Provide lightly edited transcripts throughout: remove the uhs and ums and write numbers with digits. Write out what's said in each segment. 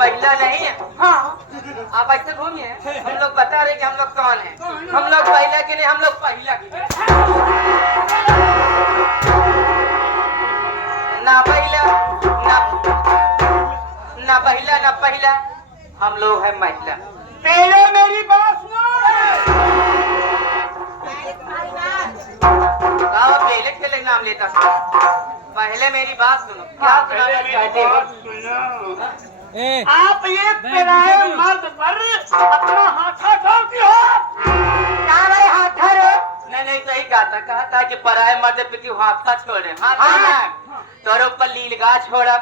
पहला नहीं है। हाँ आप ऐसे घूमिए, हम लोग बता रहे कि हम लोग कौन है। हम लोग पहला के नहीं, हम लोग पहला के ना पहला ना पहला ना पहला, हम लोग है महिला। पहले मेरी बात सुनो। पहले के नाम लेता, पहले मेरी बात सुनो। क्या सुनाना चाहते हो? आप ये पराए मर्द पर अपना हाथा डालती हो। क्या भाई हाथा रे? नहीं सही कहा था कि पराए मर्द पे क्यों हाथा छोड़े। तोरे ऊपर लीलगा छोड़ा,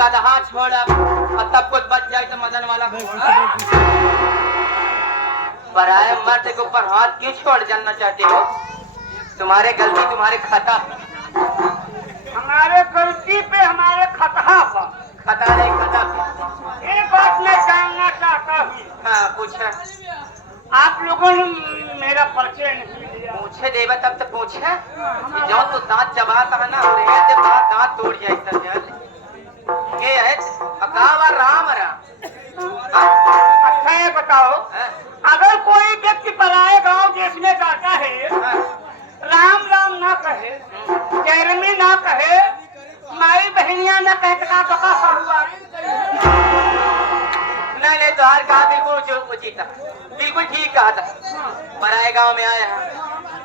गदहा छोड़ा और तब कुछ बच जाए तो मदन वाला पराए मर्द के ऊपर हाथ क्यों छोड़ जानना चाहते हो? तुम्हारे गलती तुम्हारे खता, हमारे गलती पे हमारे खतहा पर खता नहीं खता। एक बात मैं जानना चाहता हूँ। हाँ पूछा। आप लोगों ने मेरा परिचय नहीं दिया। पूछे देवा तब तो पूछे। जो तो दांत चबाता है ना, जब दांत तोड़ जाए तब ये है अकावा राम अच्छा ये बताओ, अगर कोई व्यक्ति पराए गांव देश में जाता है, राम राम ना कहे, जयरमी ना कहे, माई बहनिया ना कहे तो का हुआ? नहीं तो हर कहा बिल्कुल उचित, बिल्कुल ठीक कहा था। पराए गांव में आए हैं,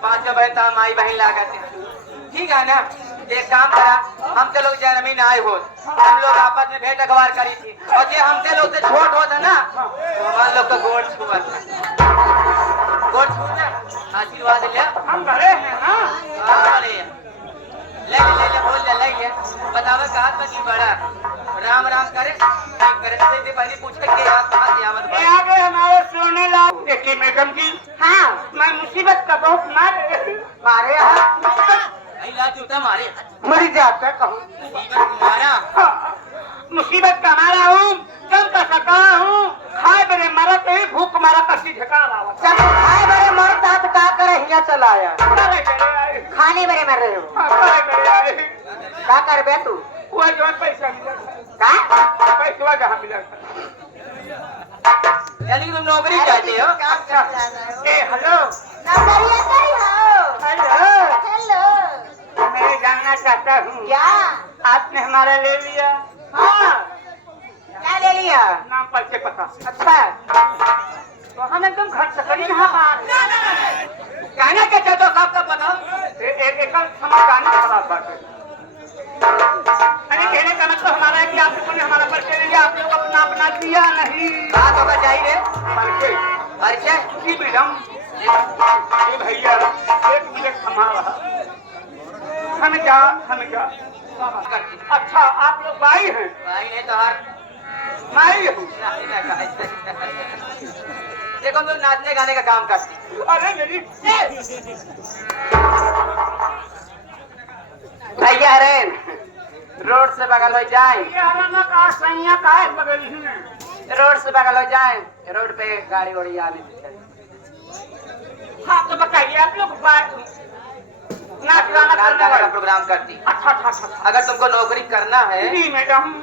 5 बहन था, माई बहन ला करते, ठीक है ना। एक काम करा, हमसे लोग जयरमी ना आए हो, हम लोग आपस में भेंट अखबार करी थी, और जो हमसे लोग से छोट होता ना तो हमारे लोग का गोड़ छुआ था। गोड़ छूना आशीर्वाद लिया, हम बड़े हैं ना। ले बोल ले बतावे कहा था कि बड़ा राम राम करे से पहले पूछे कि आप कहाँ से आवत भाई? आगे हमारे सोने लाल देखिए मैडम जी। हाँ मैं मुसीबत का बहुत मारे यहाँ जूता मारे मरी जाता कहूँ। मुसीबत का मारा हूँ, कम का सका हूँ, खाए बड़े मरा तो भूख मारा कसी झका खाए बड़े मरता तो का करे हिया चलाया खाने बड़े मर रहे हो। क्या कर बे तू? वो जो पैसा मिला पैसा जहाँ मिला। यानी तुम नौकरी चाहते हो? हेलो मैं जानना चाहता हूँ, क्या आपने हमारा ले लिया? हाँ क्या ले लिया? नाम परिचय पता। अच्छा तो हम एकदम घर से करी ना कहना क्या चाहते हो साहब का बताओ। एक समझदारी की बात बात है। कहने का मतलब हमारा है कि आप लोगों ने हमारा परिचय लिया, आप लोग अपना अपना दिया नहीं। बात होगा चाहिए परिचय परिचय जी मैडम। ये भैया एक मिनट हमारा हमें क्या अच्छा आप लोग भाई हैं? भाई नहीं तो हर माई हूँ। देखो हम लोग नाचने गाने का काम करते। अरे मेरी भैया रेन रोड से बगल हो जाए, रोड से बगल हो जाए, रोड पे गाड़ी वाड़ी आने। हाँ तो बताइए आप लोग नाच गाना का प्रोग्राम करती। अच्छा अगर तुमको नौकरी करना है जी मैडम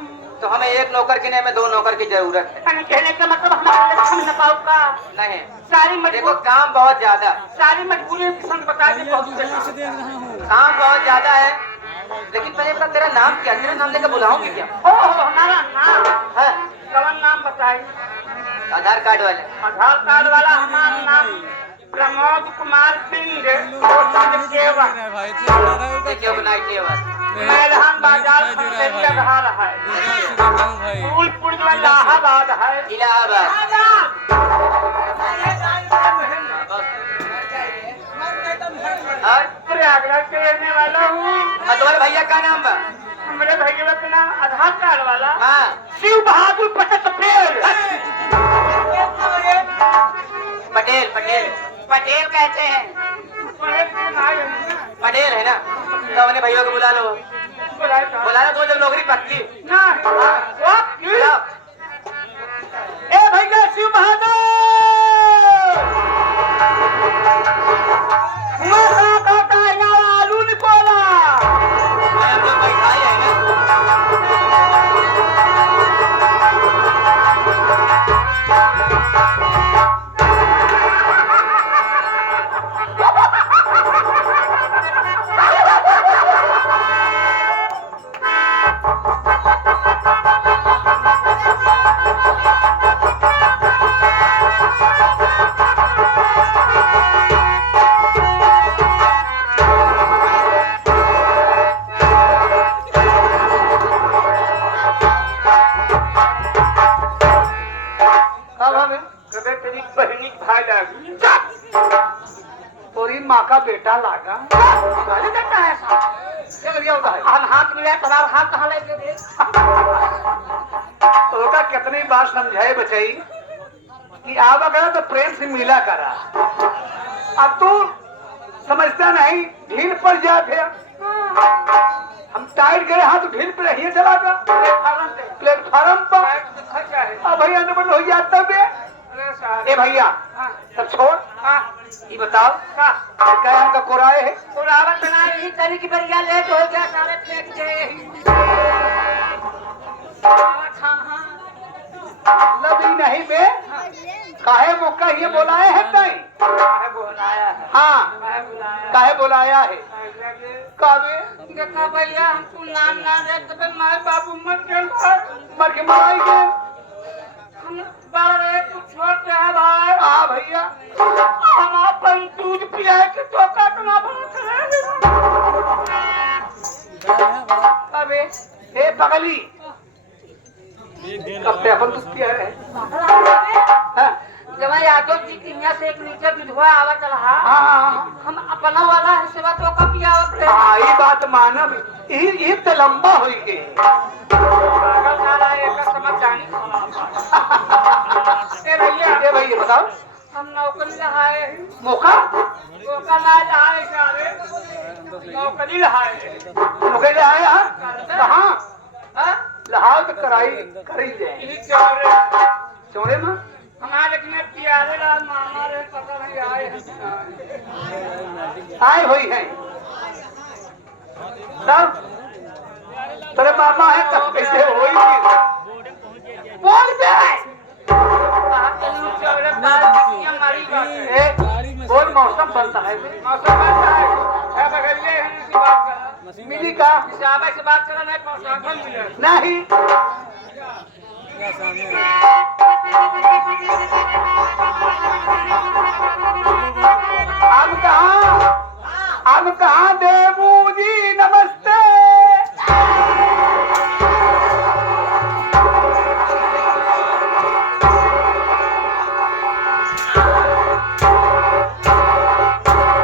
तो हमें एक नौकर के नहीं, हमें 2 नौकर की जरूरत है। कहने का मतलब हमारे नपाओ का नहीं, सारी देखो काम बहुत ज्यादा, सारी मजबूरी बता दी। काम बहुत ज्यादा है, लेकिन पहले अपना तेरा नाम क्या? तेरा नाम लेकर बुलाऊंगी क्या? हमारा नाम है कौन नाम बताइए? आधार कार्ड वाले। आधार कार्ड वाला हमारा नाम प्रमोद कुमार सिंह मैदान बाजार घर है, फूलपुर इलाहाबाद है। इलाहाबाद और प्रयागराज के रहने वाला हूँ। तुम्हारे भैया का नाम बा? मेरे भैया का नाम आधार कार्ड वाला हाँ शिव बहादुर पटेल। पटेल पटेल पटेल कहते हैं। पटेल है ना, तो अपने भैया को बुला लो, बुला लो। तो जब नौकरी पक्की ए भैया शिव बहादुर आलू निकोला भाई है ना। बुरा लागा गाली देता है साहब। क्या करिए होता है हम हाथ मिलाए तुम्हारा हाथ कहाँ लेके दे तो कितनी बार समझाए बचाई कि आवा करा तो प्रेम से मिला करा। अब तू समझता नहीं, ढील पर जा फिर। हम टाइट गए हाथ ढील पर रहिए चला गया प्लेटफार्म पर। अब भैया नंबर हो जाता बे। ए भैया सब छोड़, ये बताओ क्या हमका कोराए है? पुरावत बना यही तरी की बढ़िया लेट हो गया सारे फेंक दे लबी नहीं बे, काहे मौका ये बोलाए है नहीं? बुलाया है हाँ काहे बोलाया है? कावे देखा भैया हमको नाम ना दे तबे माए बाबू मर गए मर के मराई के। हम बड़े तू छोटे है भाई। हाँ भैया हम अपन दूध पिया के तो काटना अबे ए पगली कब पे अपन कुछ किया है? हाँ जब यादव जी की यहाँ से एक लीटर दूधवा आवा चला हाँ हम अपना वाला है सेवा तो कब पिया हाँ ये बात मानव ये तो लंबा हुई के समझ जानी भैया ए भैया बताओ हम नौकरी लहाए मौका मौका ना लहाए सारे नौकरी लहाए मुझे ले आए हाँ कहाँ लहाल तो कराई करी जाए चौड़े में हमारे में प्यारे लाल मामा रे पता नहीं आए आए हुई है तब तेरे मामा है तब कैसे हुई बोल बे हमारी बात है ए, बोल मौसम बनता है मौसम बनता है क्या बगलिए हैं इसी बात का मिली का साहब से बात करना नहीं मौसम मिले नहीं अब कहाँ देवू जी नमस्ते।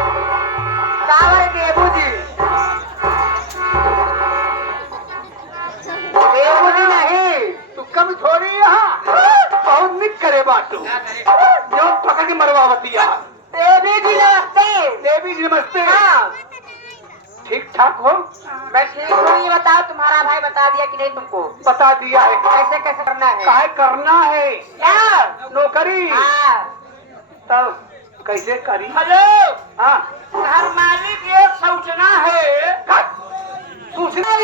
कावर देवू जी नहीं तू कम छोड़ी यहाँ बहुत निक करे बाटू जो पकड़ के मरवावती यार। देवी जी नमस्ते। देवी जी नमस्ते। हाँ ठीक ठाक हो? मैं ठीक हूँ। ये बताओ तुम्हारा भाई बता दिया कि नहीं तुमको? बता दिया है कैसे कैसे करना है? काहे करना है क्या नौकरी हाँ तब कैसे करी? हेलो हाँ घर मालिक ये सूचना है सूचना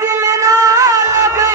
दिल ना लगे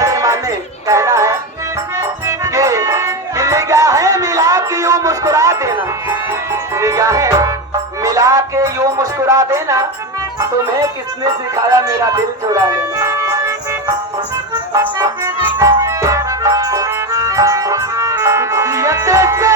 क्या बात है? कहना है कि निगाहें मिला के यूं मुस्कुरा देना, निगाहें मिला के यूं मुस्कुरा देना, तुम्हें किसने सिखाया मेरा दिल चुरा लेना। जियते से